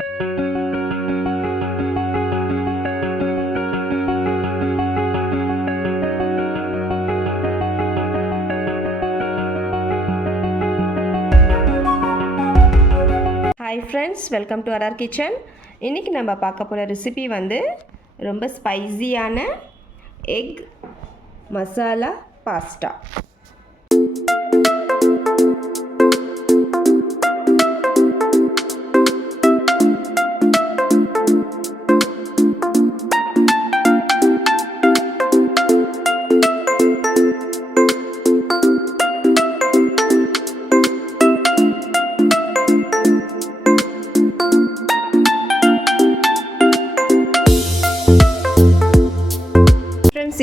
Hi friends, welcome to RR kitchen. இன்றைக்கி நம்ம பார்க்க போகிற ரெசிபி வந்து ரொம்ப ஸ்பைஸியான எக் மசாலா பாஸ்தா.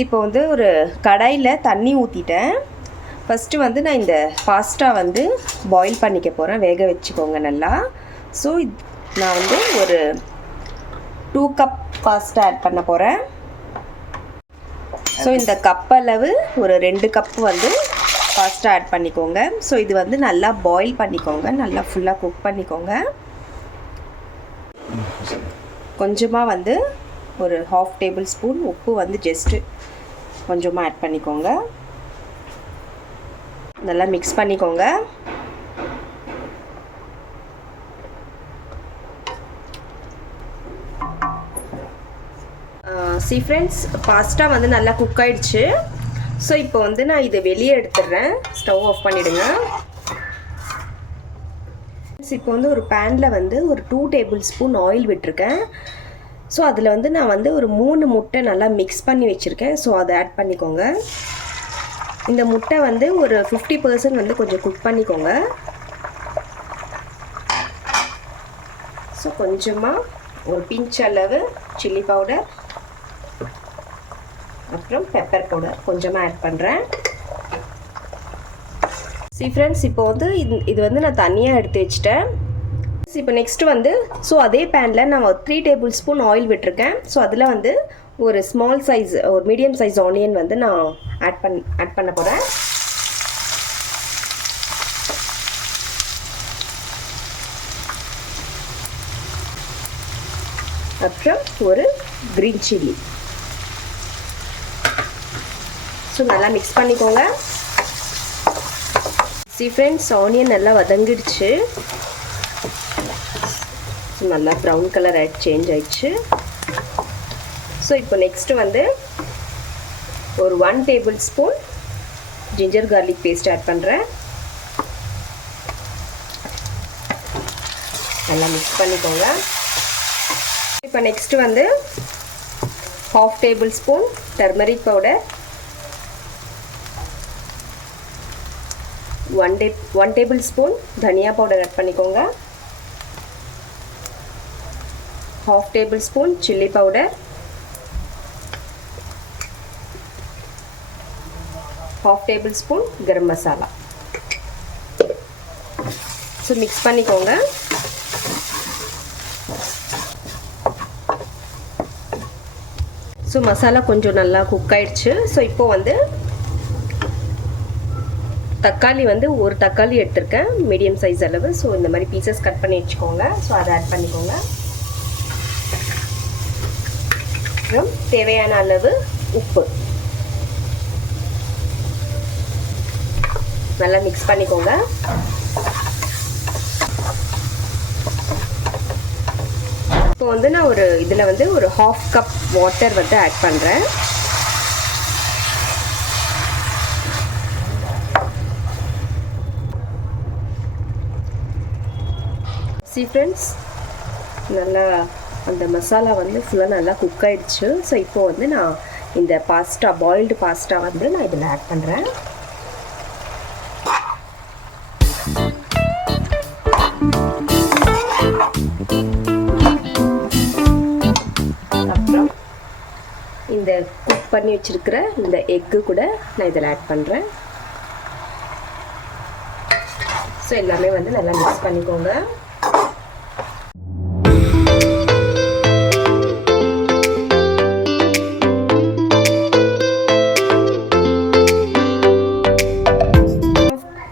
இப்போ வந்து ஒரு கடாயில் தண்ணி ஊற்றிட்டேன். ஃபஸ்ட்டு வந்து நான் இந்த பாஸ்தா வந்து பாயில் பண்ணிக்க போகிறேன். வேக வச்சுக்கோங்க நல்லா. ஸோ நான் வந்து ஒரு 2 கப் பாஸ்தா ஆட் பண்ண போகிறேன். ஸோ இந்த கப் அளவு ஒரு 2 கப் வந்து பாஸ்தா ஆட் பண்ணிக்கோங்க. ஸோ இது வந்து நல்லா பாயில் பண்ணிக்கோங்க, நல்லா ஃபுல்லாக குக் பண்ணிக்கோங்க. கொஞ்சமாக வந்து ஒரு 1/2 டேபிள் ஸ்பூன் உப்பு வந்து ஜஸ்ட்டு கொஞ்சமாக ஆட் பண்ணிக்கோங்க. நல்லா மிக்ஸ் பண்ணிக்கோங்க. ஃப்ரெண்ட்ஸ், பாஸ்தா வந்து நல்லா குக் ஆயிடுச்சு. ஸோ இப்போ வந்து நான் இதை வெளியே எடுத்துடுறேன். ஸ்டவ் ஆஃப் பண்ணிவிடுங்க. இப்போ வந்து ஒரு பேனில் வந்து ஒரு 2 டேபிள் ஸ்பூன் ஆயில் விட்டுருக்கேன். ஸோ அதில் வந்து நான் வந்து ஒரு 3 முட்டை நல்லா மிக்ஸ் பண்ணி வச்சுருக்கேன். ஸோ அதை ஆட் பண்ணிக்கோங்க. இந்த முட்டை வந்து ஒரு 50% வந்து கொஞ்சம் குக் பண்ணிக்கோங்க. ஸோ கொஞ்சமாக ஒரு பிஞ்ச் அளவு சில்லி பவுடர், அப்புறம் பெப்பர் பவுடர் கொஞ்சமாக ஆட் பண்ணுறேன். ஃப்ரெண்ட்ஸ், இப்போ வந்து இது வந்து நான் தனியாக எடுத்து வச்சிட்டேன். இப்போ நெக்ஸ்ட்டு வந்து அதே பேனில் நான் 3 டேபிள் ஸ்பூன் ஆயில் விட்டுருக்கேன். ஸோ அதில் வந்து ஒரு ஸ்மால் சைஸ், ஒரு மீடியம் சைஸ் ஆனியன் வந்து நான் ஆட் பண்ண போகிறேன். அப்புறம் ஒரு கிரீன் சில்லி. ஸோ நல்லா மிக்ஸ் பண்ணிக்கோங்க. ஃப்ரெண்ட்ஸ், ஆனியன் நல்லா வதங்கிடுச்சு. நல்லா ப்ரௌன் கலர் சேஞ்ச் ஆயிடுச்சு. ஸோ இப்போ நெக்ஸ்ட்டு வந்து ஒரு 1 table spoon ginger garlic paste add பண்ணுறேன். நல்லா மிக்ஸ் பண்ணிக்கோங்க. இப்போ நெக்ஸ்ட்டு வந்து 1/2 table spoon turmeric powder, 1 table spoon தனியா பவுடர் ஆட் பண்ணிக்கோங்க. 1/2 table spoon chilli powder, 1/2 table spoon garam masala. So mix பண்ணிக்கோங்க. ஸோ மசாலா கொஞ்சம் நல்லா குக் ஆயிடுச்சு. ஸோ இப்போ வந்து தக்காளி வந்து ஒரு தக்காளி எடுத்திருக்கேன், மீடியம் சைஸ் அளவு. ஸோ இந்த மாதிரி பீசஸ் கட் பண்ணி வச்சுக்கோங்க. ஸோ அதை ஆட் பண்ணிக்கோங்க. அப்புறம் தேவையான அளவு உப்பு நல்லா மிக்ஸ் பண்ணிக்கோங்க. இப்போ வந்து நான் இதில் வந்து ஒரு 1/2 கப் வாட்டர் வந்து ஆட் பண்ணுறேன். ஃப்ரெண்ட்ஸ், நல்லா அந்த மசாலா வந்து ஃபுல்லாக நல்லா குக் ஆகிடுச்சு. ஸோ இப்போ வந்து நான் இந்த பாஸ்தா, பாயில்டு பாஸ்தா வந்து நான் இதில் ஆட் பண்ணுறேன். அப்புறம் இந்த குக் பண்ணி வச்சுருக்கிற இந்த எக்கு கூட நான் இதில் ஆட் பண்ணுறேன். ஸோ எல்லாமே வந்து நல்லா மிக்ஸ் பண்ணிக்கோங்க.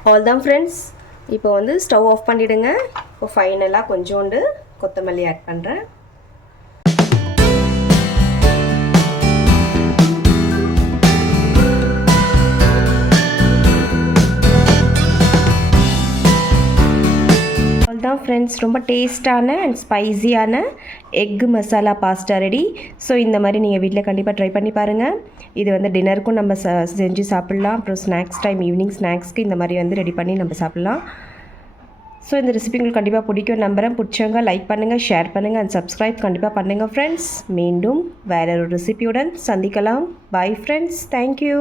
அவ்வளோதான் ஃப்ரெண்ட்ஸ். இப்போ வந்து ஸ்டவ் ஆஃப் பண்ணிவிடுங்க. இப்போ ஃபைனலாக கொஞ்சோண்டு கொத்தமல்லி ஆட் பண்ணுறேன். அவ்வளோதான் ஃப்ரெண்ட்ஸ், ரொம்ப டேஸ்டான அண்ட் ஸ்பைஸியான egg masala pasta ready. So இந்த மாதிரி நீங்கள் வீட்டில் கண்டிப்பாக ட்ரை பண்ணி பாருங்கள். இது வந்து டின்னருக்கும் நம்ம செஞ்சு சாப்பிட்லாம். அப்புறம் ஸ்நாக்ஸ் டைம், ஈவினிங் ஸ்நாக்ஸ்க்கு இந்த மாதிரி வந்து ரெடி பண்ணி நம்ம சாப்பிட்லாம். ஸோ இந்த ரெசிபி உங்களுக்கு கண்டிப்பாக பிடிக்கும் நம்புகிறேன். பிடிச்சவங்க லைக் பண்ணுங்கள், ஷேர் பண்ணுங்கள் அண்ட் சப்ஸ்கிரைப் கண்டிப்பாக பண்ணுங்கள் ஃப்ரெண்ட்ஸ். மீண்டும் வேற ஒரு ரெசிபியுடன் சந்திக்கலாம். Bye friends, thank you.